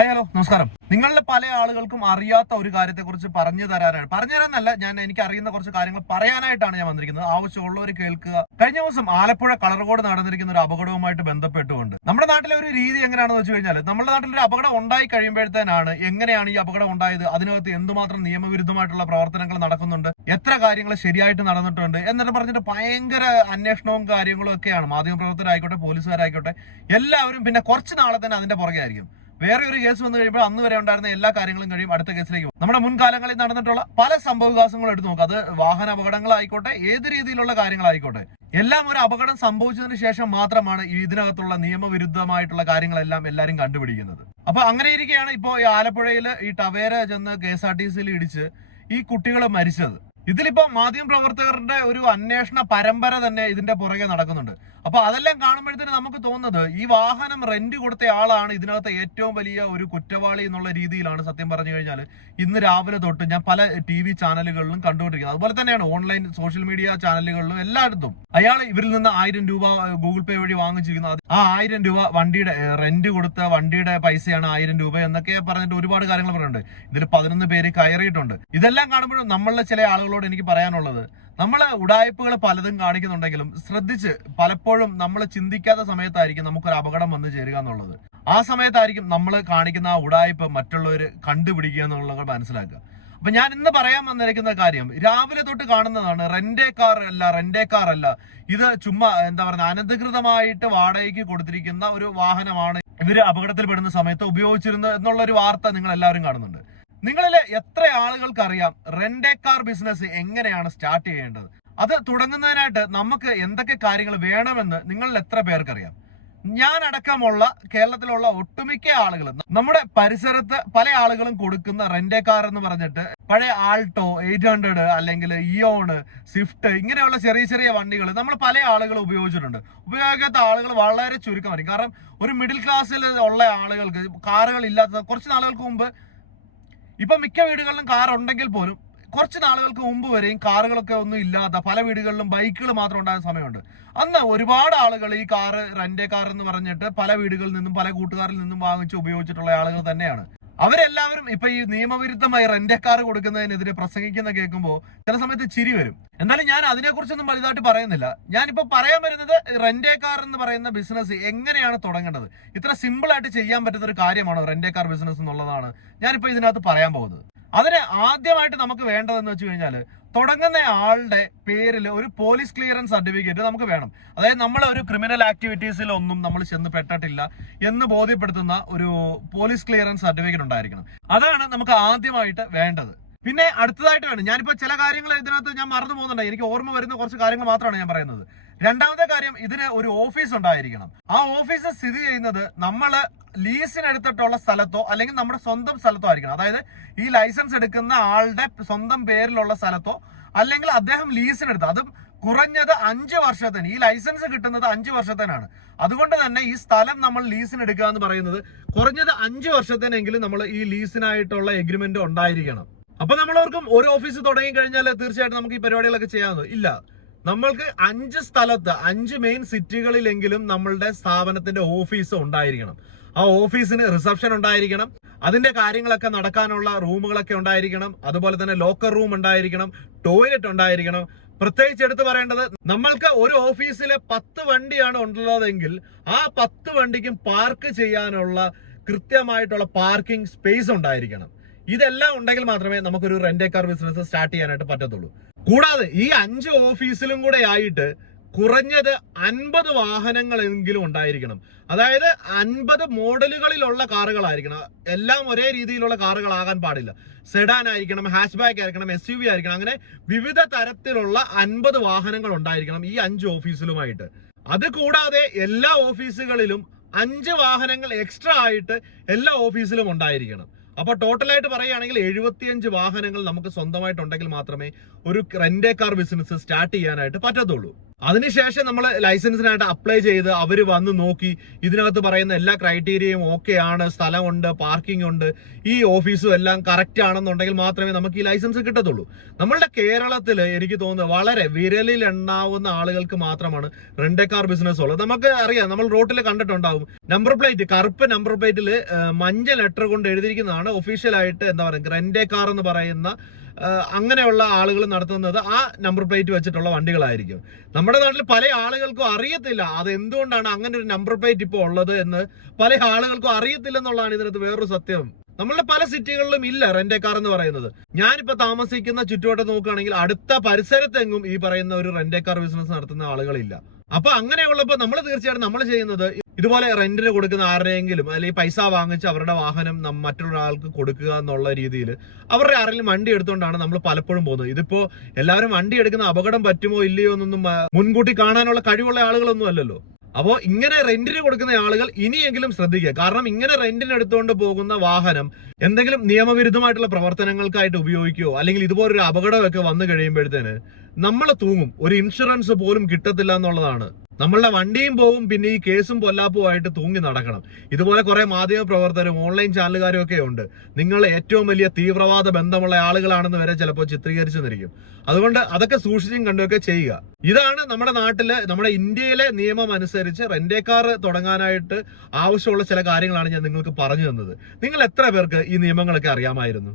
Hi hello നമസ്കാരം. നിങ്ങളുടെ പല ആളുകൾക്കും അറിയാത്ത ഒരു കാര്യത്തെക്കുറിച്ച് പറഞ്ഞു തരാനാണ്. പറഞ്ഞു തരാനല്ല ഞാൻ എനിക്ക് അറിയുന്ന കുറച്ച് കാര്യങ്ങൾ പറയാനായിട്ടാണ് ഞാൻ വന്നിരിക്കുന്നത്. ആവശ്യമുള്ളവർ കേൾക്കുക. കഴിഞ്ഞ ദിവസം ആലപ്പുഴ കളർകോട് നടന്നിരിക്കുന്ന ഒരു അപകടവുമായിട്ട് ബന്ധപ്പെട്ടുകൊണ്ട്. നമ്മുടെ നാട്ടിലെ ഒരു രീതി എങ്ങനെയാണെന്ന് വെച്ച് കഴിഞ്ഞാൽ നമ്മുടെ നാട്ടിൽ ഒരു അപകടം ഉണ്ടായി കഴിയുമ്പോഴത്തേനാണ് എങ്ങനെയാണ് ഈ അപകടം ഉണ്ടായത് അതിനകത്ത് എന്തുമാത്രം നിയമവിരുദ്ധമായിട്ടുള്ള പ്രവർത്തനങ്ങൾ നടക്കുന്നുണ്ട് എത്ര കാര്യങ്ങൾ ശരിയായിട്ട് നടന്നിട്ടുണ്ട് എന്നിട്ട് പറഞ്ഞിട്ട് ഭയങ്കര അന്വേഷണവും കാര്യങ്ങളും ഒക്കെയാണ്. മാധ്യമപ്രവർത്തകരായിക്കോട്ടെ പോലീസുകാരായിക്കോട്ടെ എല്ലാവരും പിന്നെ കുറച്ച് നാളെ തന്നെ അതിന്റെ പുറകെ ആയിരിക്കും വേറെ ഒരു കേസ് വന്നു കഴിയുമ്പോൾ അന്ന് വരെ ഉണ്ടായിരുന്ന എല്ലാ കാര്യങ്ങളും കഴിയും അടുത്ത കേസിലേക്ക് പോകും. നമ്മുടെ മുൻകാലങ്ങളിൽ നടന്നിട്ടുള്ള പല സംഭവവികാസങ്ങളും എടുത്തു നോക്കുക അത് വാഹന അപകടങ്ങളായിക്കോട്ടെ ഏത് രീതിയിലുള്ള കാര്യങ്ങളായിക്കോട്ടെ എല്ലാം ഒരു അപകടം സംഭവിച്ചതിന് ശേഷം മാത്രമാണ് ഈ ഇതിനകത്തുള്ള നിയമവിരുദ്ധമായിട്ടുള്ള കാര്യങ്ങളെല്ലാം എല്ലാവരും കണ്ടുപിടിക്കുന്നത്. അപ്പൊ അങ്ങനെ ഇരിക്കുകയാണ് ഇപ്പോൾ ഈ ആലപ്പുഴയിൽ ഈ ടവേര ചെന്ന് കെ ഇടിച്ച് ഈ കുട്ടികൾ മരിച്ചത്. ഇതിലിപ്പോ മാധ്യമപ്രവർത്തകരുടെ ഒരു അന്വേഷണ പരമ്പര തന്നെ ഇതിന്റെ പുറകെ നടക്കുന്നുണ്ട്. അപ്പൊ അതെല്ലാം കാണുമ്പോഴത്തേന് നമുക്ക് തോന്നുന്നത് ഈ വാഹനം റെന്റ് കൊടുത്ത ആളാണ് ഇതിനകത്ത് ഏറ്റവും വലിയ ഒരു കുറ്റവാളി എന്നുള്ള രീതിയിലാണ് സത്യം പറഞ്ഞു കഴിഞ്ഞാൽ ഇന്ന് രാവിലെ തൊട്ട് ഞാൻ പല ടി വി ചാനലുകളിലും കണ്ടുകൊണ്ടിരിക്കുന്നത്. അതുപോലെ തന്നെയാണ് ഓൺലൈൻ സോഷ്യൽ മീഡിയ ചാനലുകളിലും എല്ലായിടത്തും. അയാൾ ഇവരിൽ നിന്ന് ആയിരം രൂപ ഗൂഗിൾ പേ വഴി വാങ്ങിച്ചിരിക്കുന്നത് ആ ആയിരം രൂപ വണ്ടിയുടെ റെന്റ് കൊടുത്ത വണ്ടിയുടെ പൈസയാണ് ആയിരം രൂപ എന്നൊക്കെ പറഞ്ഞിട്ട് ഒരുപാട് കാര്യങ്ങൾ പറയുന്നുണ്ട്. ഇതിൽ പതിനൊന്ന് പേര് കയറിയിട്ടുണ്ട്. ഇതെല്ലാം കാണുമ്പോഴും നമ്മളിലെ ചില ആളുകളോട് എനിക്ക് പറയാനുള്ളത് നമ്മൾ ഉടായ്പകൾ പലതും കാണിക്കുന്നുണ്ടെങ്കിലും ശ്രദ്ധിച്ച് പലപ്പോഴും നമ്മൾ ചിന്തിക്കാത്ത സമയത്തായിരിക്കും നമുക്കൊരു അപകടം വന്ന് ചേരുക എന്നുള്ളത്. ആ സമയത്തായിരിക്കും നമ്മൾ കാണിക്കുന്ന ആ ഉടായ്പ മറ്റുള്ളവർ കണ്ടുപിടിക്കുക എന്നുള്ളത് മനസ്സിലാക്കുക. അപ്പൊ ഞാൻ ഇന്ന് പറയാൻ വന്നിരിക്കുന്ന കാര്യം രാവിലെ തൊട്ട് കാണുന്നതാണ് റെന്റേ കാർ അല്ല റെന്റേ കാർ അല്ല. ഇത് ചുമ്മാ എന്താ പറയുക അനധികൃതമായിട്ട് വാടകയ്ക്ക് കൊടുത്തിരിക്കുന്ന ഒരു വാഹനമാണ് ഇവർ അപകടത്തിൽപ്പെടുന്ന സമയത്ത് ഉപയോഗിച്ചിരുന്നത് എന്നുള്ള ഒരു വാർത്ത നിങ്ങൾ എല്ലാവരും കാണുന്നുണ്ട്. നിങ്ങളിലെ എത്ര ആളുകൾക്ക് അറിയാം റെന്റേ കാർ ബിസിനസ് എങ്ങനെയാണ് സ്റ്റാർട്ട് ചെയ്യേണ്ടത്? അത് തുടങ്ങുന്നതിനായിട്ട് നമുക്ക് എന്തൊക്കെ കാര്യങ്ങൾ വേണമെന്ന് നിങ്ങളിൽ എത്ര പേർക്കറിയാം? ഞാൻ അടക്കമുള്ള കേരളത്തിലുള്ള ഒട്ടുമിക്ക ആളുകളും നമ്മുടെ പരിസരത്ത് പല ആളുകളും കൊടുക്കുന്ന റെന്റേ കാർ എന്ന് പറഞ്ഞിട്ട് പഴയ ആൾട്ടോ എയ്റ്റ് ഹൺഡ്രഡ് അല്ലെങ്കിൽ ഇയോൺ സ്വിഫ്റ്റ് ഇങ്ങനെയുള്ള ചെറിയ ചെറിയ വണ്ടികൾ നമ്മൾ പല ആളുകളും ഉപയോഗിച്ചിട്ടുണ്ട്. ഉപയോഗിക്കാത്ത ആളുകൾ വളരെ ചുരുക്കമായിരിക്കും കാരണം ഒരു മിഡിൽ ക്ലാസ്സിൽ ഉള്ള ആളുകൾക്ക് കാറുകൾ ഇല്ലാത്ത കുറച്ച് നാളുകൾക്ക് മുമ്പ് ഇപ്പൊ മിക്ക വീടുകളിലും കാർ ഉണ്ടെങ്കിൽ പോലും കുറച്ച് നാളുകൾക്ക് മുമ്പ് വരെയും കാറുകളൊക്കെ ഒന്നും ഇല്ലാത്ത പല വീടുകളിലും ബൈക്കുകൾ മാത്രം ഉണ്ടായ സമയമുണ്ട്. അന്ന് ഒരുപാട് ആളുകൾ ഈ കാറ് റെന്റ് കാർ എന്ന് പറഞ്ഞിട്ട് പല വീടുകളിൽ നിന്നും പല കൂട്ടുകാരിൽ നിന്നും വാങ്ങിച്ച് ഉപയോഗിച്ചിട്ടുള്ള ആളുകൾ തന്നെയാണ്. അവരെല്ലാവരും ഇപ്പൊ ഈ നിയമവിരുദ്ധമായി റെന്റ് കാർ കൊടുക്കുന്നതിനെതിരെ പ്രസംഗിക്കുന്ന കേൾക്കുമ്പോൾ ചില സമയത്ത് ചിരി വരും. എന്നാലും ഞാൻ അതിനെക്കുറിച്ചൊന്നും വലുതായിട്ട് പറയുന്നില്ല. ഞാനിപ്പോ പറയാൻ വരുന്നത് റെന്റേ കാർ എന്ന് പറയുന്ന ബിസിനസ് എങ്ങനെയാണ് തുടങ്ങേണ്ടത്? ഇത്ര സിമ്പിൾ ആയിട്ട് ചെയ്യാൻ പറ്റുന്ന ഒരു കാര്യമാണോ കാർ ബിസിനസ് എന്നുള്ളതാണ് ഞാനിപ്പോ ഇതിനകത്ത് പറയാൻ പോകുന്നത്. അതിന് ആദ്യമായിട്ട് നമുക്ക് വേണ്ടതെന്ന് വെച്ച് കഴിഞ്ഞാൽ തുടങ്ങുന്ന ആളുടെ പേരിൽ ഒരു പോലീസ് ക്ലിയറൻസ് സർട്ടിഫിക്കറ്റ് നമുക്ക് വേണം. അതായത് നമ്മൾ ഒരു ക്രിമിനൽ ആക്ടിവിറ്റീസിലൊന്നും നമ്മൾ ചെന്ന് പെട്ടിട്ടില്ല എന്ന് ബോധ്യപ്പെടുത്തുന്ന ഒരു പോലീസ് ക്ലിയറൻസ് സർട്ടിഫിക്കറ്റ് ഉണ്ടായിരിക്കണം. അതാണ് നമുക്ക് ആദ്യമായിട്ട് വേണ്ടത്. പിന്നെ അടുത്തതായിട്ട് വേണം. ഞാനിപ്പോ ചില കാര്യങ്ങൾ ഇതിനകത്ത് ഞാൻ മറന്നു പോകുന്നുണ്ട്. എനിക്ക് ഓർമ്മ വരുന്ന കുറച്ച് കാര്യങ്ങൾ മാത്രമാണ് ഞാൻ പറയുന്നത്. രണ്ടാമത്തെ കാര്യം ഇതിന് ഒരു ഓഫീസ് ഉണ്ടായിരിക്കണം. ആ ഓഫീസ് സ്ഥിതി ചെയ്യുന്നത് നമ്മൾ ലീസിന് എടുത്തിട്ടുള്ള സ്ഥലത്തോ അല്ലെങ്കിൽ നമ്മുടെ സ്വന്തം സ്ഥലത്തോ ആയിരിക്കണം. അതായത് ഈ ലൈസൻസ് എടുക്കുന്ന ആളുടെ സ്വന്തം പേരിലുള്ള സ്ഥലത്തോ അല്ലെങ്കിൽ അദ്ദേഹം ലീസിന് എടുത്ത് അതും കുറഞ്ഞത് അഞ്ച് വർഷത്തിന് ഈ ലൈസൻസ് കിട്ടുന്നത് അഞ്ച് വർഷത്തിനാണ്. അതുകൊണ്ട് തന്നെ ഈ സ്ഥലം നമ്മൾ ലീസിന് എടുക്കുക എന്ന് പറയുന്നത് കുറഞ്ഞത് അഞ്ച് വർഷത്തിനെങ്കിലും നമ്മൾ ഈ ലീസിനായിട്ടുള്ള എഗ്രിമെന്റ് ഉണ്ടായിരിക്കണം. അപ്പൊ നമ്മളവർക്കും ഒരു ഓഫീസ് തുടങ്ങി കഴിഞ്ഞാൽ തീർച്ചയായിട്ടും നമുക്ക് ഈ പരിപാടികളൊക്കെ ചെയ്യാമെന്ന് ഇല്ല. നമ്മൾക്ക് അഞ്ച് സ്ഥലത്ത് അഞ്ച് മെയിൻ സിറ്റികളിലെങ്കിലും നമ്മളുടെ സ്ഥാപനത്തിന്റെ ഓഫീസ് ഉണ്ടായിരിക്കണം. ആ ഓഫീസിന് റിസപ്ഷൻ ഉണ്ടായിരിക്കണം. അതിന്റെ കാര്യങ്ങളൊക്കെ നടക്കാനുള്ള റൂമുകളൊക്കെ ഉണ്ടായിരിക്കണം. അതുപോലെ തന്നെ ലോക്കർ റൂം ഉണ്ടായിരിക്കണം. ടോയ്ലറ്റ് ഉണ്ടായിരിക്കണം. പ്രത്യേകിച്ച് എടുത്തു പറയേണ്ടത് നമ്മൾക്ക് ഒരു ഓഫീസിലെ പത്ത് വണ്ടിയാണ് ഉള്ളതെങ്കിൽ ആ പത്ത് വണ്ടിക്കും പാർക്ക് ചെയ്യാനുള്ള കൃത്യമായിട്ടുള്ള പാർക്കിംഗ് സ്പേസ് ഉണ്ടായിരിക്കണം. ഇതെല്ലാം ഉണ്ടെങ്കിൽ മാത്രമേ നമുക്കൊരു റെന്റേ കാർ ബിസിനസ് സ്റ്റാർട്ട് ചെയ്യാനായിട്ട് പറ്റത്തുള്ളൂ. കൂടാതെ ഈ അഞ്ച് ഓഫീസിലും കൂടെ ആയിട്ട് കുറഞ്ഞത് അൻപത് വാഹനങ്ങളെങ്കിലും ഉണ്ടായിരിക്കണം. അതായത് അൻപത് മോഡലുകളിലുള്ള കാറുകളായിരിക്കണം. എല്ലാം ഒരേ രീതിയിലുള്ള കാറുകളാകാൻ പാടില്ല. സെഡാൻ ആയിരിക്കണം ഹാഷ് ബാക്ക് ആയിരിക്കണം എസ് യു വി ആയിരിക്കണം അങ്ങനെ വിവിധ തരത്തിലുള്ള അൻപത് വാഹനങ്ങൾ ഉണ്ടായിരിക്കണം ഈ അഞ്ച് ഓഫീസിലുമായിട്ട്. അത് കൂടാതെ എല്ലാ ഓഫീസുകളിലും അഞ്ച് വാഹനങ്ങൾ എക്സ്ട്രാ ആയിട്ട് എല്ലാ ഓഫീസിലും ഉണ്ടായിരിക്കണം. അപ്പൊ ടോട്ടലായിട്ട് പറയുകയാണെങ്കിൽ എഴുപത്തിയഞ്ച് വാഹനങ്ങൾ നമുക്ക് സ്വന്തമായിട്ടുണ്ടെങ്കിൽ മാത്രമേ ഒരു റെന്റേ കാർ ബിസിനസ് സ്റ്റാർട്ട് ചെയ്യാനായിട്ട് പറ്റത്തുള്ളൂ. അതിനുശേഷം നമ്മൾ ലൈസൻസിനായിട്ട് അപ്ലൈ ചെയ്ത് അവർ വന്ന് നോക്കി ഇതിനകത്ത് പറയുന്ന എല്ലാ ക്രൈറ്റീരിയയും ഓക്കെ ആണ് സ്ഥലമുണ്ട് പാർക്കിംഗ് ഉണ്ട് ഈ ഓഫീസും എല്ലാം കറക്റ്റ് ആണെന്നുണ്ടെങ്കിൽ മാത്രമേ നമുക്ക് ഈ ലൈസൻസ് കിട്ടത്തുള്ളൂ. നമ്മളുടെ കേരളത്തിൽ എനിക്ക് തോന്നുന്നത് വളരെ വിരലിൽ എണ്ണാവുന്ന ആളുകൾക്ക് മാത്രമാണ് റെന്റ് കാർ ബിസിനസ് ഉള്ളത്. നമുക്ക് അറിയാം നമ്മൾ റോട്ടിൽ കണ്ടിട്ടുണ്ടാവും. നമ്പർ പ്ലേറ്റ് കറുപ്പ് നമ്പർ പ്ലേറ്റിൽ മഞ്ഞ ലെറ്റർ കൊണ്ട് എഴുതിയിരിക്കുന്നതാണ് ഒഫീഷ്യലായിട്ട് എന്താ പറയുക റെന്റ് കാർ എന്ന് പറയുന്ന അങ്ങനെയുള്ള ആളുകൾ നടത്തുന്നത് ആ നമ്പർ പ്ലേറ്റ് വെച്ചിട്ടുള്ള വണ്ടികളായിരിക്കും. നമ്മുടെ നാട്ടിൽ പല ആളുകൾക്കും അറിയത്തില്ല അത് എന്തുകൊണ്ടാണ് അങ്ങനെ ഒരു നമ്പർ പ്ലേറ്റ് ഇപ്പോൾ ഉള്ളത് എന്ന്. പല ആളുകൾക്കും അറിയത്തില്ല എന്നുള്ളതാണ് ഇതിനകത്ത് വേറൊരു സത്യം. നമ്മളുടെ പല സിറ്റികളിലും ഇല്ല റെന്റ് കാർ എന്ന് പറയുന്നത്. ഞാനിപ്പോ താമസിക്കുന്ന ചുറ്റുവട്ടം നോക്കുകയാണെങ്കിൽ അടുത്ത പരിസരത്തെങ്ങും ഈ പറയുന്ന ഒരു റെന്റ് കാർ ബിസിനസ് നടത്തുന്ന ആളുകളില്ല. അപ്പൊ അങ്ങനെയുള്ളപ്പോ നമ്മൾ തീർച്ചയായിട്ടും നമ്മൾ ചെയ്യുന്നത് ഇതുപോലെ റെന്റിന് കൊടുക്കുന്ന ആരുടെയെങ്കിലും അല്ലെങ്കിൽ പൈസ വാങ്ങിച്ച് അവരുടെ വാഹനം മറ്റൊരാൾക്ക് കൊടുക്കുക എന്നുള്ള രീതിയിൽ അവരുടെ ആരെങ്കിലും വണ്ടി എടുത്തുകൊണ്ടാണ് നമ്മൾ പലപ്പോഴും പോകുന്നത്. ഇതിപ്പോ എല്ലാവരും വണ്ടി എടുക്കുന്ന അപകടം പറ്റുമോ ഇല്ലയോ എന്നൊന്നും മുൻകൂട്ടി കാണാനുള്ള കഴിവുള്ള ആളുകളൊന്നും അല്ലല്ലോ. അപ്പോ ഇങ്ങനെ റെന്റിന് കൊടുക്കുന്ന ആളുകൾ ഇനിയെങ്കിലും ശ്രദ്ധിക്കുക. കാരണം ഇങ്ങനെ റെന്റിന് എടുത്തുകൊണ്ട് പോകുന്ന വാഹനം എന്തെങ്കിലും നിയമവിരുദ്ധമായിട്ടുള്ള പ്രവർത്തനങ്ങൾക്കായിട്ട് ഉപയോഗിക്കുകയോ അല്ലെങ്കിൽ ഇതുപോലൊരു അപകടമൊക്കെ വന്നു കഴിയുമ്പോഴത്തേന് നമ്മൾ തൂങ്ങും. ഒരു ഇൻഷുറൻസ് പോലും കിട്ടത്തില്ല എന്നുള്ളതാണ്. നമ്മളുടെ വണ്ടിയും പോവും പിന്നെ ഈ കേസും പൊല്ലാപ്പുമായിട്ട് തൂങ്ങി നടക്കണം. ഇതുപോലെ കുറെ മാധ്യമ പ്രവർത്തകരും ഓൺലൈൻ ചാനലുകാരും ഒക്കെ ഉണ്ട്. നിങ്ങൾ ഏറ്റവും വലിയ തീവ്രവാദ ബന്ധമുള്ള ആളുകളാണെന്ന് വരെ ചിലപ്പോൾ ചിത്രീകരിച്ചു നിന്നിരിക്കും അതുകൊണ്ട് അതൊക്കെ സൂക്ഷിച്ചും കണ്ടുമൊക്കെ ചെയ്യുക. ഇതാണ് നമ്മുടെ നാട്ടിൽ നമ്മുടെ ഇന്ത്യയിലെ നിയമം അനുസരിച്ച് റെന്റേ കാർ തുടങ്ങാനായിട്ട് ആവശ്യമുള്ള ചില കാര്യങ്ങളാണ് ഞാൻ നിങ്ങൾക്ക് പറഞ്ഞു തന്നത്. നിങ്ങൾ എത്ര പേർക്ക് ഈ നിയമങ്ങളൊക്കെ അറിയാമായിരുന്നു?